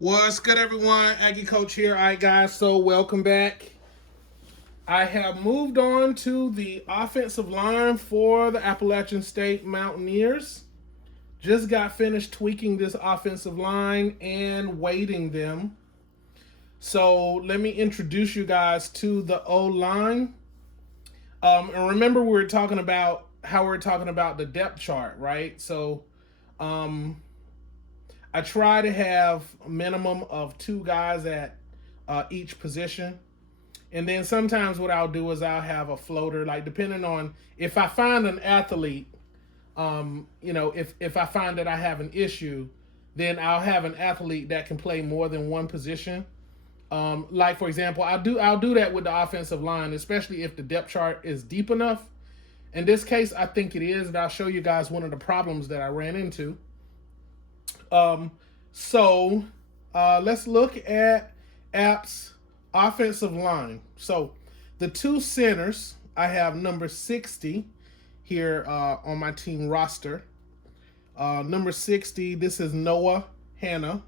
What's good, everyone? Aggie Coach here. All right, guys, so welcome back. I have moved on to the offensive line for the Appalachian State Mountaineers. Just got finished tweaking this offensive line and weighting them. So let me introduce you guys to the O-line. And remember, we were talking about how we're talking about the depth chart, right? So I try to have a minimum of two guys at each position. And then sometimes what I'll do is I'll have a floater, like depending on if I find an athlete, if I find that I have an issue, then I'll have an athlete that can play more than one position. Like for example, I'll do that with the offensive line, especially if the depth chart is deep enough. In this case, I think it is, and I'll show you guys one of the problems that I ran into. So let's look at App's offensive line. So the two centers, I have number 60 here on my team roster. Number 60, this is Noah Hanna.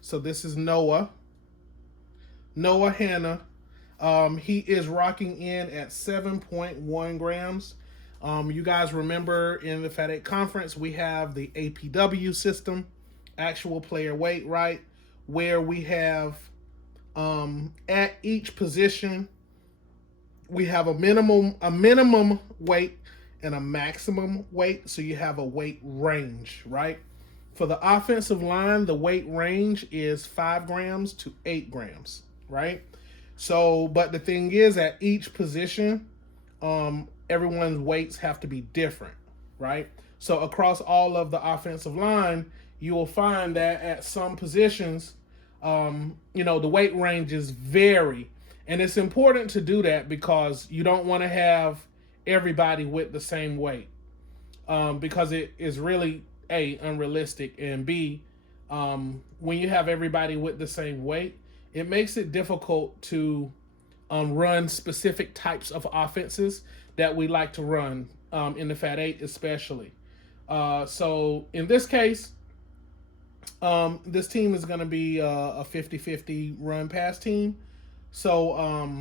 So this is Noah Hanna. He is rocking in at 7.1 grams. You guys remember in the Fat 8 conference, we have the APW system, actual player weight, right? Where we have at each position, we have a minimum weight and a maximum weight. So you have a weight range, right? For the offensive line, the weight range is 5 grams to 8 grams, right? So, but the thing is, at each position, everyone's weights have to be different, right? So across all of the offensive line, you will find that at some positions, the weight ranges vary. And it's important to do that because you don't want to have everybody with the same weight, because it is really, A, unrealistic, and B, when you have everybody with the same weight, it makes it difficult to run specific types of offenses that we like to run in the Fat 8 especially. So in this case, this team is going to be a 50-50 run-pass team. So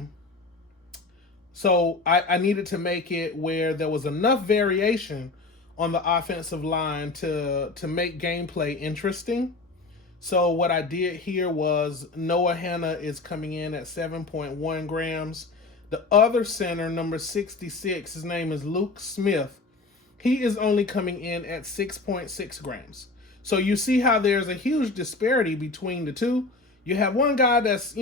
I needed to make it where there was enough variation on the offensive line to make gameplay interesting. So what I did here was Noah Hanna is coming in at 7.1 grams. The other center, number 66, his name is Luke Smith. He is only coming in at 6.6 grams. So you see how there's a huge disparity between the two. You have one guy that's,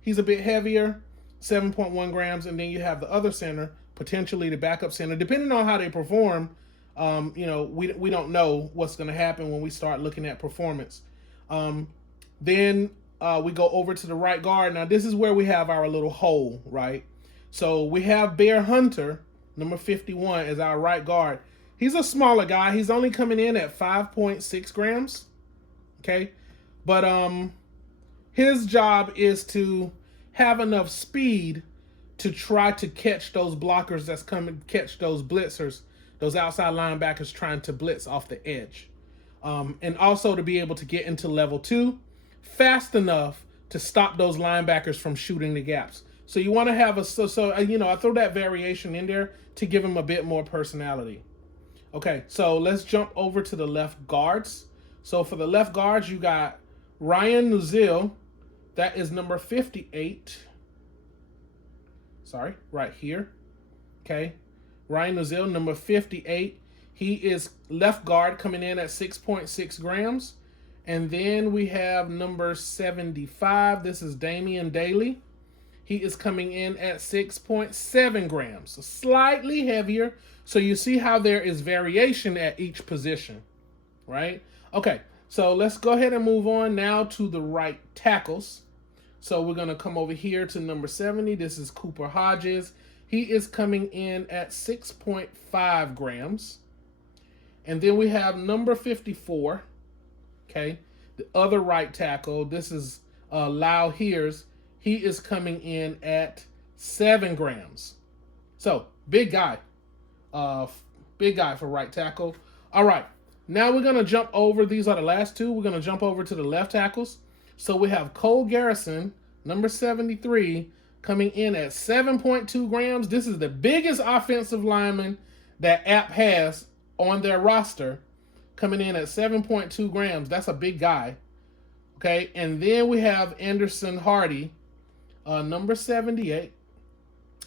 he's a bit heavier, 7.1 grams, and then you have the other center, potentially the backup center. Depending on how they perform, we don't know what's going to happen when we start looking at performance. Then we go over to the right guard. Now, this is where we have our little hole, right? So we have Bear Hunter, number 51, as our right guard. He's a smaller guy. He's only coming in at 5.6 grams, okay? But his job is to have enough speed to try to catch those blockers that's coming, catch those blitzers, those outside linebackers trying to blitz off the edge. And also to be able to get into level 2 fast enough to stop those linebackers from shooting the gaps. So you want to have I throw that variation in there to give him a bit more personality. Okay, so let's jump over to the left guards. So for the left guards, you got Ryan Nuzil. That is number 58. Sorry, right here. Okay, Ryan Nuzil, number 58. He is left guard coming in at 6.6 grams. And then we have number 75. This is Damian Daly. He is coming in at 6.7 grams. So slightly heavier. So you see how there is variation at each position, right? Okay, so let's go ahead and move on now to the right tackles. So we're going to come over here to number 70. This is Cooper Hodges. He is coming in at 6.5 grams. And then we have number 54, okay, the other right tackle. This is Lau Hears. He is coming in at 7 grams. So, big guy. Big guy for right tackle. All right, now we're going to jump over. These are the last two. We're going to jump over to the left tackles. So we have Cole Garrison, number 73, coming in at 7.2 grams. This is the biggest offensive lineman that App has on their roster, coming in at 7.2 grams. That's a big guy. Okay, and then we have Anderson Hardy, number 78.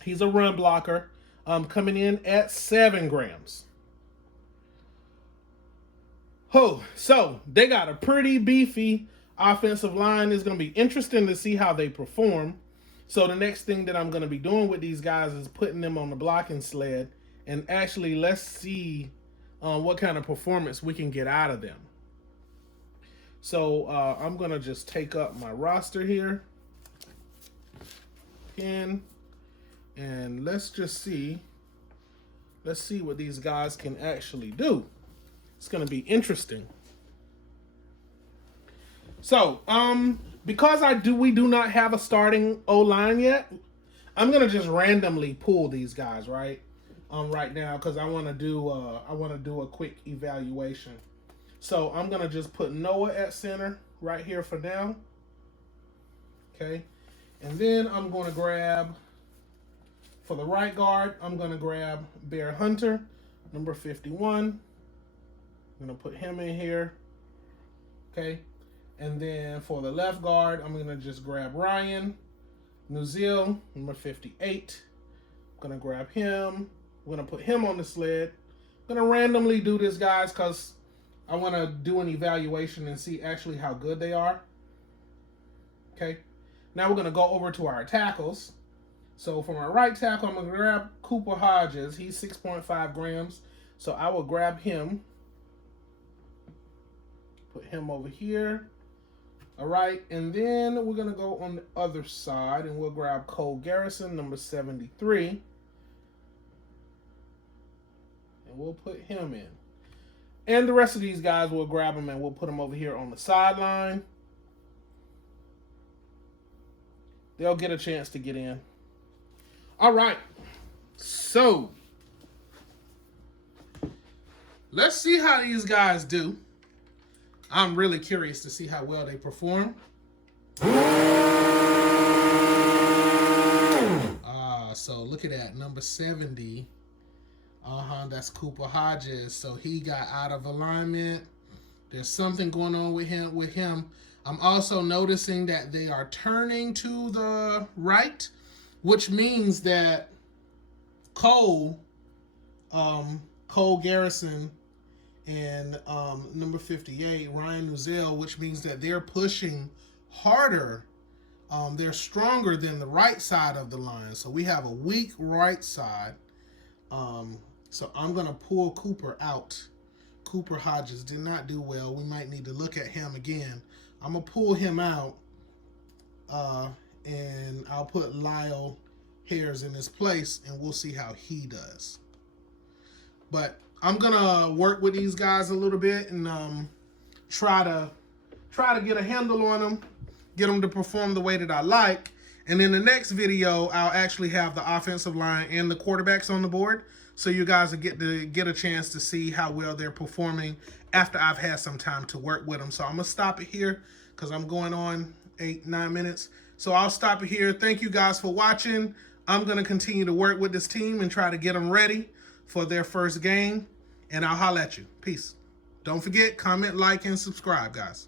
He's a run blocker, coming in at 7 grams. Oh, so they got a pretty beefy offensive line. It's going to be interesting to see how they perform. So the next thing that I'm going to be doing with these guys is putting them on the blocking sled, and actually let's see what kind of performance we can get out of them. So I'm going to just take up my roster here, pen, and let's just see. Let's see what these guys can actually do. It's going to be interesting. So, because we do not have a starting O-line yet, I'm going to just randomly pull these guys right now, because I want to do a quick evaluation. So I'm going to just put Noah at center right here for now. Okay. And then I'm going to grab, for the right guard, I'm going to grab Bear Hunter, number 51. I'm going to put him in here. Okay. And then for the left guard, I'm going to just grab Ryan Nuzil, number 58. I'm going to grab him. I'm going to put him on the sled. I'm going to randomly do this, guys, because I want to do an evaluation and see actually how good they are. Okay. Now we're going to go over to our tackles. So for my right tackle, I'm going to grab Cooper Hodges. He's 6.5 grams. So I will grab him. Put him over here. All right. And then we're going to go on the other side and we'll grab Cole Garrison, number 73. And we'll put him in. And the rest of these guys, we'll grab them and we'll put them over here on the sideline. They'll get a chance to get in. All right. So, let's see how these guys do. I'm really curious to see how well they perform. So look at that, number 70. That's Cooper Hodges. So he got out of alignment. There's something going on with him. I'm also noticing that they are turning to the right, which means that Cole Garrison and number 58, Ryan Nuzil, which means that they're pushing harder. They're stronger than the right side of the line. So we have a weak right side. So I'm going to pull Cooper out. Cooper Hodges did not do well. We might need to look at him again. I'm going to pull him out. And I'll put Lyle Harris in his place, and we'll see how he does. But I'm going to work with these guys a little bit and try to get a handle on them, get them to perform the way that I like. And in the next video, I'll actually have the offensive line and the quarterbacks on the board, so you guys will get a chance to see how well they're performing after I've had some time to work with them. So I'm going to stop it here because I'm going on 8-9 minutes. So I'll stop it here. Thank you guys for watching. I'm going to continue to work with this team and try to get them ready for their first game. And I'll holler at you. Peace. Don't forget, comment, like, and subscribe, guys.